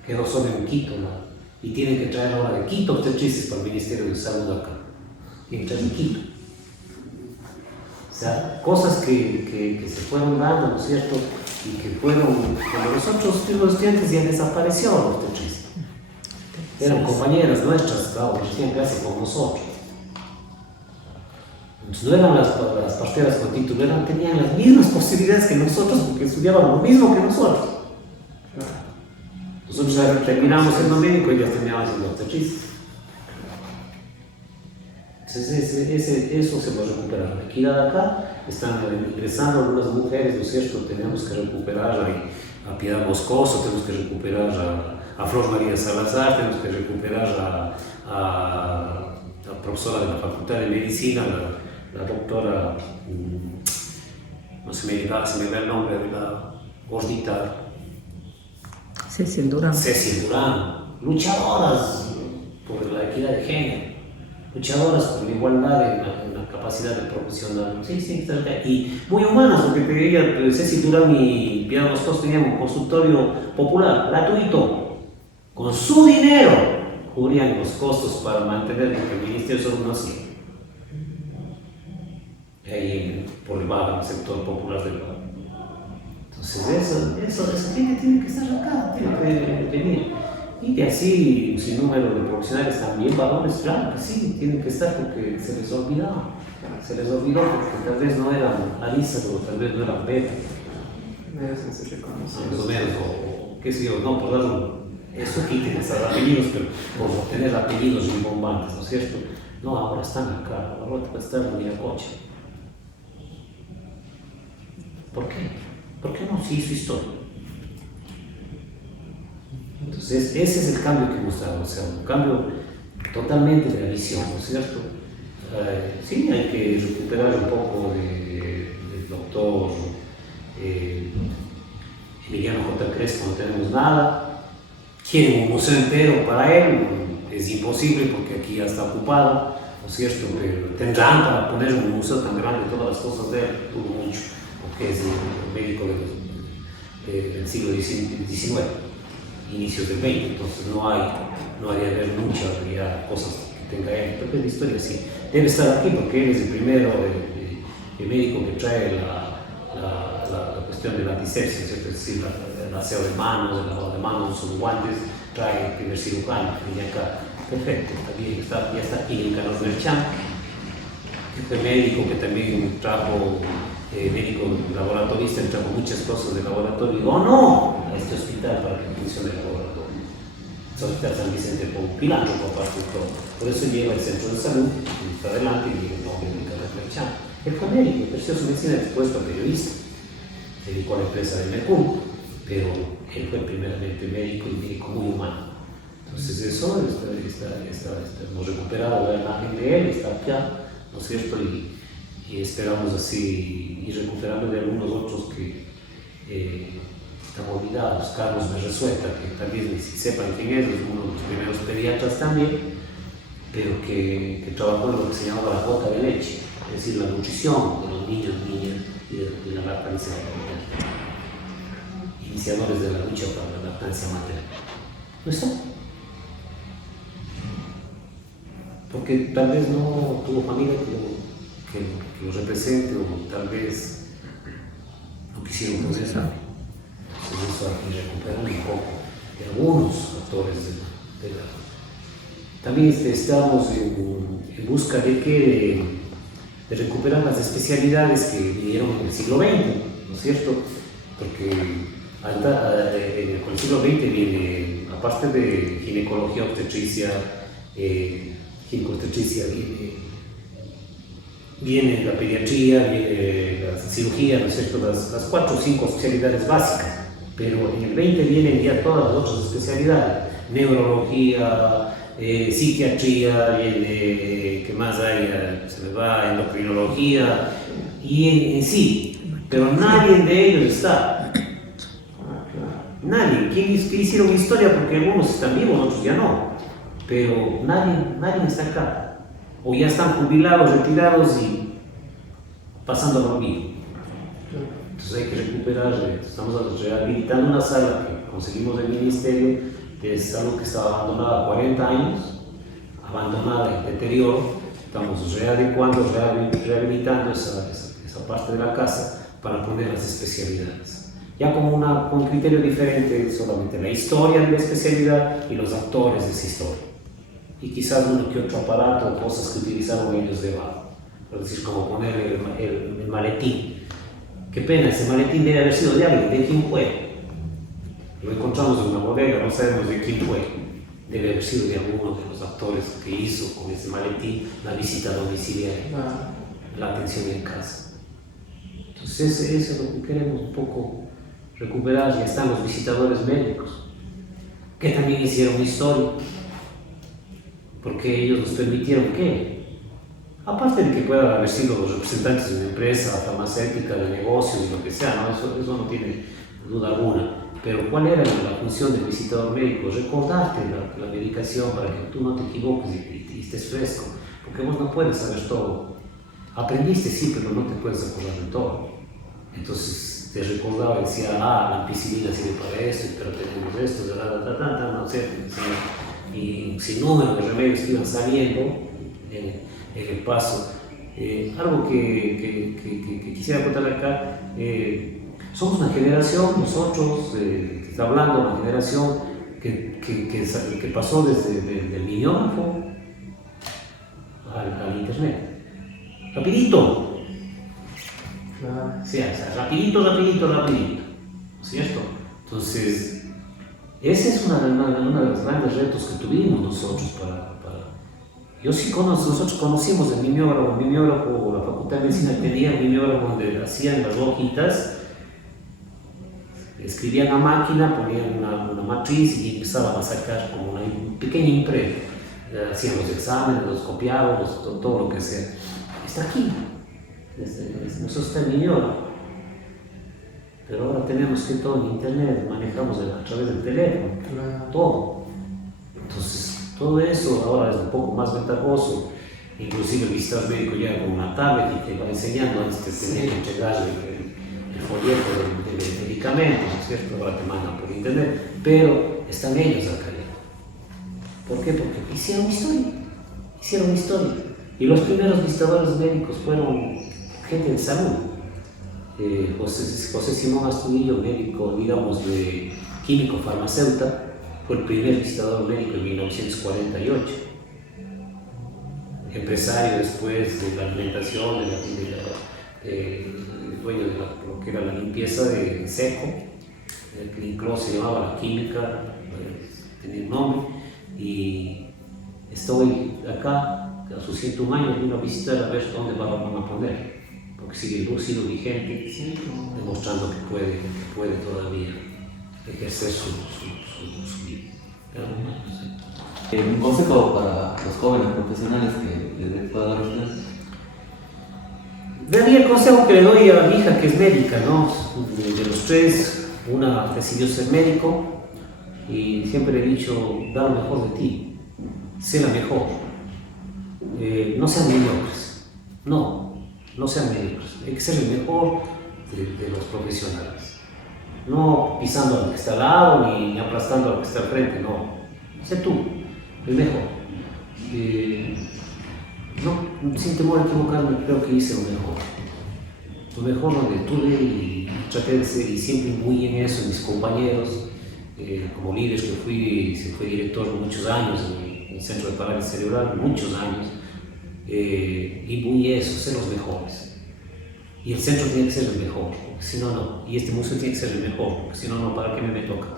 Quedó solo en Quito, ¿no? Y tienen que traer ahora de Quito obstetrices para el Ministerio de Salud acá. Tienen que traer de Quito. O sea, cosas que se fueron dando, ¿no es cierto?, y que fueron, como nosotros, los estudiantes ya desapareció la obstetriz. Eran compañeras nuestras, claro, que hacían clase con nosotros. Entonces, no eran las parteras con título, tenían las mismas posibilidades que nosotros porque estudiaban lo mismo que nosotros. Nosotros terminamos siendo médicos y ellas terminaban siendo obstetrices. Entonces, eso se va a recuperar. Aquí de acá están ingresando algunas mujeres, ¿no es cierto? Tenemos que recuperar a Piedad Moscoso, tenemos que recuperar a Flor María Salazar, tenemos que recuperar a la profesora de la Facultad de Medicina, la doctora, no se me da el nombre de la gordita. Cecil Durán. Luchadoras por la equidad de género, luchadoras por la igualdad en la capacidad de profesional. Sí, y muy humanas, porque ella, Cecil Durán y Piedad Moscoso tenían un consultorio popular, gratuito. Con su dinero cubrían los costos para mantener lo que el Ministerio de Salud no hacía. Ahí por el barrio, el sector popular del barrio. Entonces esa gente tiene que estar acá, tiene que venir. Y de así un sinnúmero de profesionales también, varones, claro que sí, tienen que estar porque se les olvidaba. Se les olvidó porque tal vez no eran alízaros, tal vez no eran beta. Más o menos, o qué sé yo, no, por dar eso quiten esos apellidos, pero por obtener apellidos rimbombantes, ¿no es cierto? No, ahora están acá, ahora están en Viracocha. ¿Por qué? ¿Por qué no se hizo historia? Entonces, ese es el cambio que hemos dado, o sea, un cambio totalmente de la visión, ¿no es cierto? Sí, hay que recuperar un poco del doctor Emiliano J. Crespo, no tenemos nada. Quieren un museo entero para él, es imposible porque aquí ya está ocupado, ¿no es cierto? Pero tendrán para poner un museo tan grande, todas las cosas de él, tuvo mucho, porque es un médico del siglo XIX, inicios del XX, entonces no haría haber muchas cosas que tenga él, pero la historia sí. Debe estar aquí porque él es el primero, el médico que trae la cuestión de la antisepsia, ¿cierto? Es decir, el aseo de manos, el lavado de manos, sus guantes, trae el primer cirujano que viene acá. Perfecto, ya está aquí en Carlos Merchán, que fue médico, que también trajo, médico laboratorista, trajo muchas cosas de laboratorio, y no, a este hospital para que funcione el laboratorio. Es el Hospital San Vicente con un filántropo aparte de todo. Por eso lleva el centro de salud, y está adelante y lleva el nombre de Carlos Merchán. Él fue médico, ejerció su medicina después fue periodista. se dedicó a la empresa de Mercur, pero él fue primeramente médico y médico muy humano. Entonces eso hemos recuperado la imagen de él, está acá, ¿no es cierto? Y esperamos así ir recuperando de algunos otros que están olvidados. Carlos Berresueta, que también si sepan quién es uno de los primeros pediatras también, pero que trabajó en lo que se llamaba la gota de leche, es decir, la nutrición de los niños, niñas y de la lactancia materna. Iniciadores de la lucha para la lactancia materna. ¿No está? Porque tal vez no tuvo familia que lo represente o tal vez no quisieron poner. Entonces eso hay que recuperar un poco de algunos actores de la... También estamos en busca de recuperar las especialidades que vinieron en el siglo XX, ¿no es cierto? Porque con el siglo XX viene, aparte de ginecología, obstetricia, ginecoobstetricia, viene la pediatría, viene la cirugía, ¿no es cierto? Las 4 o 5 especialidades básicas, pero en el 20 vienen ya todas las otras especialidades, neurología, psiquiatría, ¿qué más hay? Se me va, endocrinología, y en sí, pero nadie de ellos está. Nadie. ¿Quién hicieron historia? Porque algunos están vivos, otros ya no, pero nadie está acá. O ya están jubilados, retirados y pasando a dormir. Entonces hay que recuperar, estamos rehabilitando una sala que conseguimos del ministerio de salud que estaba abandonada 40 años, abandonada en deterioro. Estamos readecuando, rehabilitando esa parte de la casa para poner las especialidades. Ya con criterio diferente, solamente la historia de la especialidad y los actores de esa historia. Y quizás uno que otro aparato o cosas que utilizaron ellos debajo. Es decir, como poner el maletín. Qué pena, ese maletín debe haber sido de alguien, ¿de quién fue? Lo encontramos en una bodega, no sabemos de quién fue. Debe haber sido de alguno de los actores que hizo con ese maletín la visita domiciliaria, la atención en casa. Entonces eso es lo que queremos un poco recuperar. Ya están los visitadores médicos, que también hicieron historia, porque ellos nos permitieron que, aparte de que puedan haber sido los representantes de una empresa farmacéutica, de negocio, de lo que sea, ¿no? Eso no tiene duda alguna. Pero ¿cuál era la función del visitador médico? Recordarte la medicación para que tú no te equivoques y estés fresco, porque vos no puedes saber todo. Aprendiste sí, pero no te puedes acordar de todo. Entonces te recordaba y decía, la ampicilina sirve para esto, pero tenemos esto, no sé, y sin número de remedios que iban saliendo en el paso. Algo que quisiera contar acá, somos una generación, nosotros, que está hablando, una generación que pasó desde el mimeógrafo al internet. Rapidito. Sí, o sea, rapidito, ¿no es cierto? Entonces, ese es uno de los grandes retos que tuvimos nosotros nosotros conocimos el mimeógrafo, la Facultad de Medicina tenía un mimeógrafo donde hacían las hojitas, escribían a máquina, ponían una matriz y empezaban a sacar como una pequeña imprenta. Hacían los exámenes, los copiados, todo lo que sea. Está aquí. Eso está en mimeógrafo. Pero ahora tenemos que todo en internet, manejamos a través del teléfono, todo. Entonces, todo eso ahora es un poco más ventajoso. Inclusive el visitador médico llega con una tablet y te va enseñando. Antes te tenía que entregar el folleto del medicamento, ¿no es cierto? Ahora te mandan por internet, pero están ellos acá ya. ¿Por qué? Porque hicieron historia. Y los primeros visitadores médicos fueron gente de salud. José Simón Astudillo, médico, digamos, de químico farmacéutico, fue el primer visitador médico en 1948. Empresario después de la alimentación, dueño de lo que era la limpieza de seco, que incluso se llamaba la química, tenía un nombre, y estoy acá, a sus 101 años vino a visitar a ver dónde van a poner, porque sigue siendo vigente, demostrando que puede todavía ejercer su vida. Un consejo para los jóvenes profesionales que le pueda dar a usted. De mí el consejo que le doy a mi hija, que es médica, ¿no? De los tres, una decidió ser médico y siempre le he dicho, da lo mejor de ti, sé la mejor. No sean mediocres, no sean mediocres, hay que ser el mejor de los profesionales. No pisando al que está al lado ni aplastando al que está al frente, no. Sé tú, el mejor. No, sin temor a equivocarme, creo que hice lo mejor. Lo mejor donde tuve y traté de ser, y siempre muy en eso, en mis compañeros, como líder que fui director muchos años en el Centro de Parálisis Cerebral, muchos años, y muy eso, ser los mejores. Y el centro tiene que ser el mejor, porque si no, no. Y este museo tiene que ser el mejor, porque si no, no, ¿para qué me toca?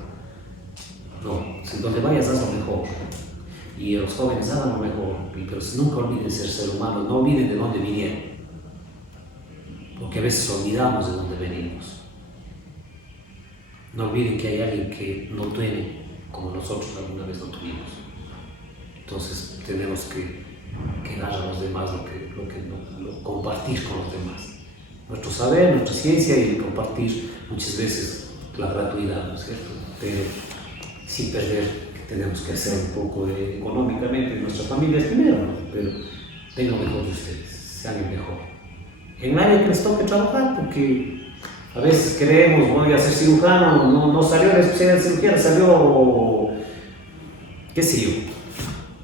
No, si donde vayas haz lo mejor. Y los jóvenes hagan lo mejor, pero nunca olviden ser humanos, no olviden de dónde vinieron. Porque a veces olvidamos de dónde venimos. No olviden que hay alguien que no tiene como nosotros alguna vez no tuvimos. Entonces tenemos que dar a los demás compartir con los demás. Nuestro saber, nuestra ciencia y compartir muchas veces la gratuidad, ¿no es cierto? Pero sin perder que tenemos que hacer un poco económicamente nuestras familias primero, ¿no? Pero den lo mejor de ustedes, sean el mejor. En el área que les toque trabajar, porque a veces creemos, voy a ser cirujano, no salió la especialidad de cirugía, salió, qué sé yo,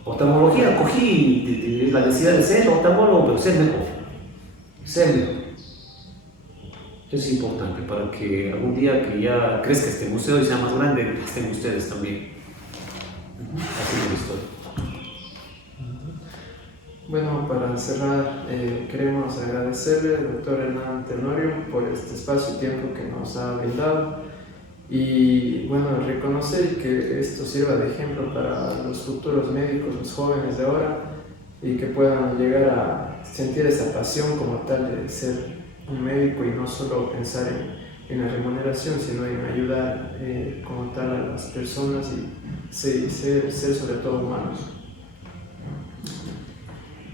oftalmología, cogí la necesidad de ser oftalmólogo, pero ser mejor, ser mejor. Es importante para que algún día que ya crezca este museo y sea más grande, estén ustedes también. Así es la historia. Bueno, para cerrar, queremos agradecerle al doctor Hernán Tenorio por este espacio y tiempo que nos ha brindado y bueno, reconocer que esto sirva de ejemplo para los futuros médicos, los jóvenes de ahora y que puedan llegar a sentir esa pasión como tal de ser un médico y no solo pensar en la remuneración, sino en ayudar como tal a las personas y ser sobre todo humanos.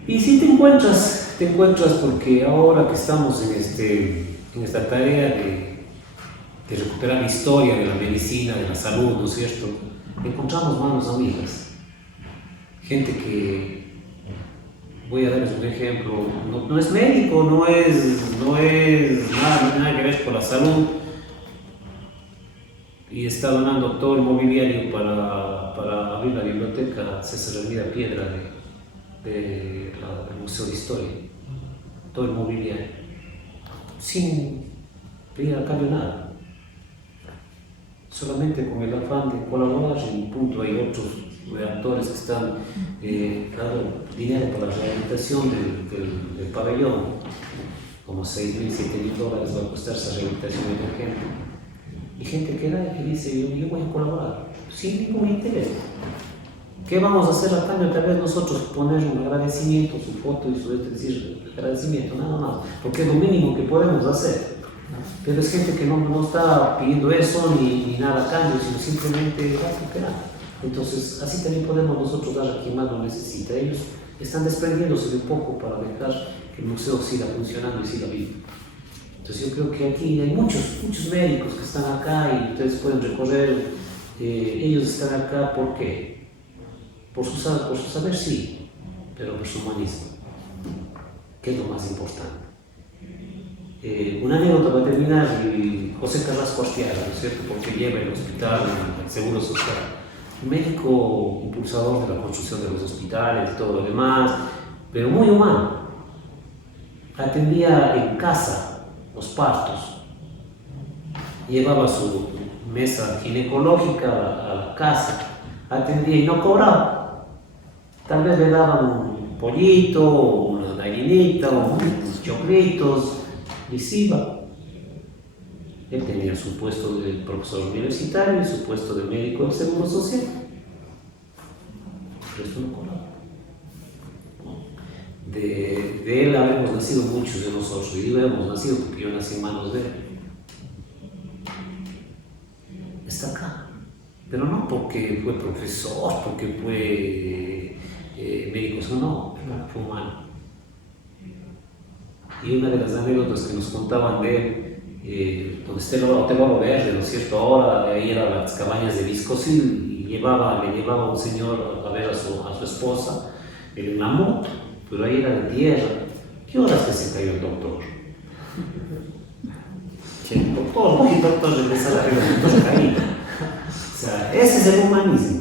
Y si te encuentras porque ahora que estamos en esta tarea de recuperar la historia de la medicina, de la salud, ¿no es cierto? Encontramos manos amigas, gente que, voy a darles un ejemplo, no es médico, no es nada que ver con la salud y está donando todo el mobiliario para abrir la biblioteca César Hermida Piedra del Museo de Historia, todo el mobiliario, sin pedir a cambio nada, solamente con el afán de colaborar. Y punto, hay otros redactores que están dando dinero para la rehabilitación del pabellón, como $6,000, $7,000 va a costar esa rehabilitación emergente, y gente que da y que dice yo voy a colaborar sin ningún interés. ¿Qué vamos a hacer a cambio? Tal vez nosotros poner un agradecimiento, su foto y decir agradecimiento, nada más, porque es lo mínimo que podemos hacer. Pero es gente que no está pidiendo eso ni nada a cambio, sino simplemente va a cooperar. Entonces, así también podemos nosotros dar a quien más lo necesita. Ellos están desprendiéndose de un poco para dejar que el museo siga funcionando y siga vivo. Entonces, yo creo que aquí hay muchos médicos que están acá y ustedes pueden recorrer. Ellos están acá, ¿por qué? Por su saber, sí, pero por su humanismo, que es lo más importante. Una anécdota para terminar, José Carrasco Arteaga, ¿no es cierto? Porque lleva el hospital, el seguro social, un médico impulsador de la construcción de los hospitales y todo lo demás, pero muy humano. Atendía en casa los partos, llevaba su mesa ginecológica a la casa, atendía y no cobraba. Tal vez le daban un pollito, una gallinita, unos choclitos, y se iba. Él tenía su puesto de profesor universitario y su puesto de médico del Seguro Social. Pero esto no cobraba. De de él habemos nacido muchos de nosotros, y digo hemos nacido porque yo nací en manos de él. Está acá, pero no porque fue profesor, porque fue médico, no, fue humano. Y una de las anécdotas que nos contaban de él, donde esté Otero Verde, ¿no es cierto? Ahora de ahí eran las cabañas de Viscosil, y le llevaba un señor a ver a su esposa en una moto, pero ahí era de tierra. ¿Qué horas que se cayó el doctor? El doctor regresaba arriba, el doctor caía. O sea, ese es el humanismo.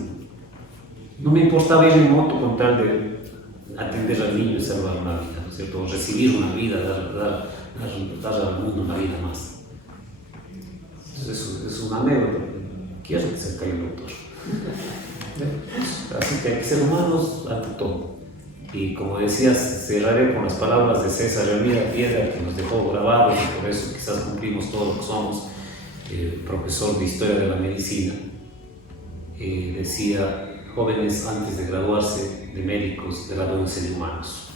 No me importaba ir en moto con tal de atender al niño y salvar una vida, ¿no es cierto? O recibir una vida, dar al mundo una vida más. Entonces, es una anécdota. Quiero que se caiga el doctor. Así que hay que ser humanos ante todo. Y como decías, cerraré con las palabras de César Leonidas Piedra, que nos dejó grabados, y por eso quizás cumplimos todo lo que somos, profesor de Historia de la Medicina. Decía: jóvenes, antes de graduarse de médicos, gradúense de humanos.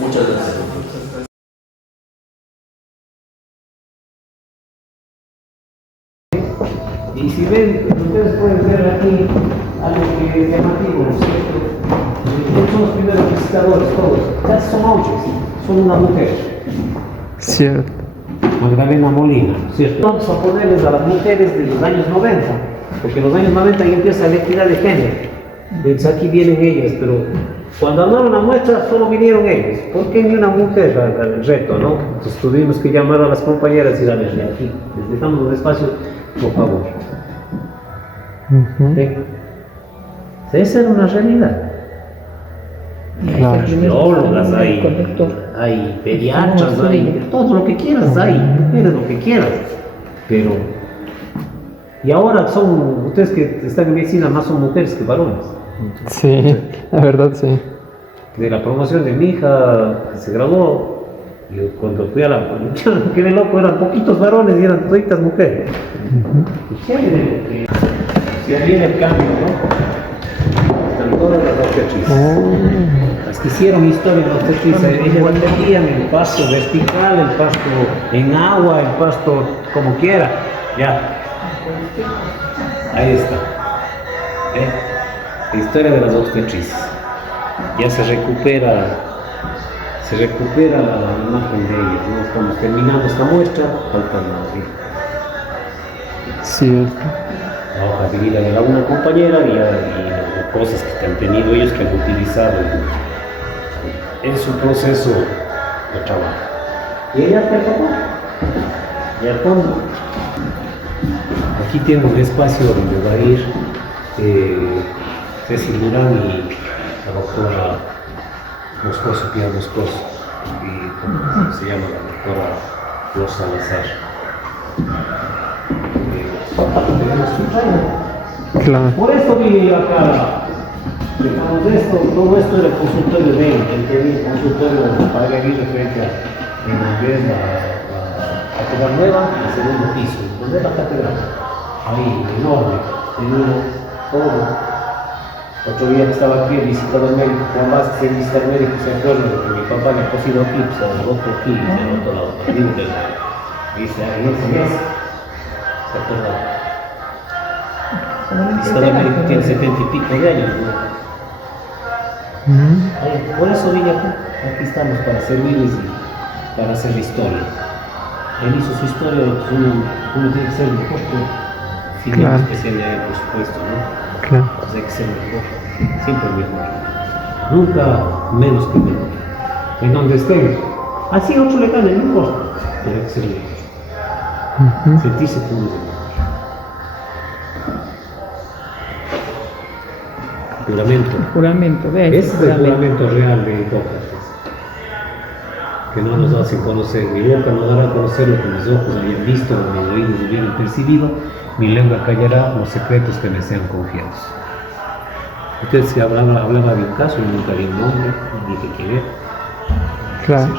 Muchas gracias. Y si ven, ustedes pueden ver aquí algo que es llamativo, ¿no es cierto? Estos son los primeros visitadores, todos. Casi son hombres, son una mujer. Cierto. Magdalena Molina, ¿cierto? Vamos a ponerles a las mujeres de los años 90, porque en los años 90 ya empieza la equidad de género. Entonces aquí vienen ellas, pero cuando armaron la muestra solo vinieron ellos. ¿Por qué ni una mujer al reto, no? Entonces tuvimos que llamar a las compañeras y darles de aquí. Les dejamos un espacio, por favor. ¿Sí? Esa era una realidad. Claro. Hay biólogas, hay pediatras, hay todo lo que quieras, eres lo que quieras. Pero, y ahora son, ustedes que están en medicina, más son mujeres que varones. Sí, la verdad sí. De la promoción de mi hija, que se graduó, yo cuando fui a la promoción, quedé loco, eran poquitos varones y eran toditas mujeres. Si viene el cambio, ¿no? Están todas las obstetrizas. Las que hicieron historia de la obstetricia, ellas entendían el pasto vertical, el pasto en agua, el pasto como quiera. Ya. Ahí está. La historia de las obstetrizas. Ya se recupera la imagen de ellas, ¿no? Estamos terminando esta muestra, falta la Cierto. hoja de vida de alguna compañera y cosas que han tenido ellos que han utilizado en su proceso de trabajo. Y ella está acá, y al fondo. Aquí tiene un espacio donde va a ir Cecil Durán y la doctora Moscoso, Pilar Moscoso, y ¿cómo se llama? La doctora Flor Salazar. Claro. Por esto vine acá. Todo esto era el consultorio de él, el consultorio para ir frente a la catedral nueva, el segundo piso, donde es la catedral. Ahí, enorme, tenía todo. Otro día que estaba aquí, visitaba al médico, Juan Vázquez, el visita al médico, se acuerda de que mi papá le ha cosido aquí, se ha roto aquí, se ha roto la otra, dice, ahí es, se acuerda. El visita al médico tiene 70 y pico de años, ¿no? Ahí, por eso vine aquí estamos para servirles y para hacer la historia. Él hizo su historia, pues uno tiene que ser mejor, sin ninguna especialidad, por supuesto, ¿no? Claro. Entonces hay que ser mejor, siempre mejor, nunca menos que mejor, en donde estén. Así otro le gane, no importa, pero hay que ser mejor, sentirse que uno es mejor. Juramento. Juramento, ¿ves? Ese es el juramento real de Hipócrates, que no nos hace conocer, mi boca no dará a conocer lo que mis ojos hayan visto, o mis oídos hubieran percibido, mi lengua callará los secretos que me sean confiados. Usted se hablaba de un caso y nunca di un nombre, ni dije quién era. Claro.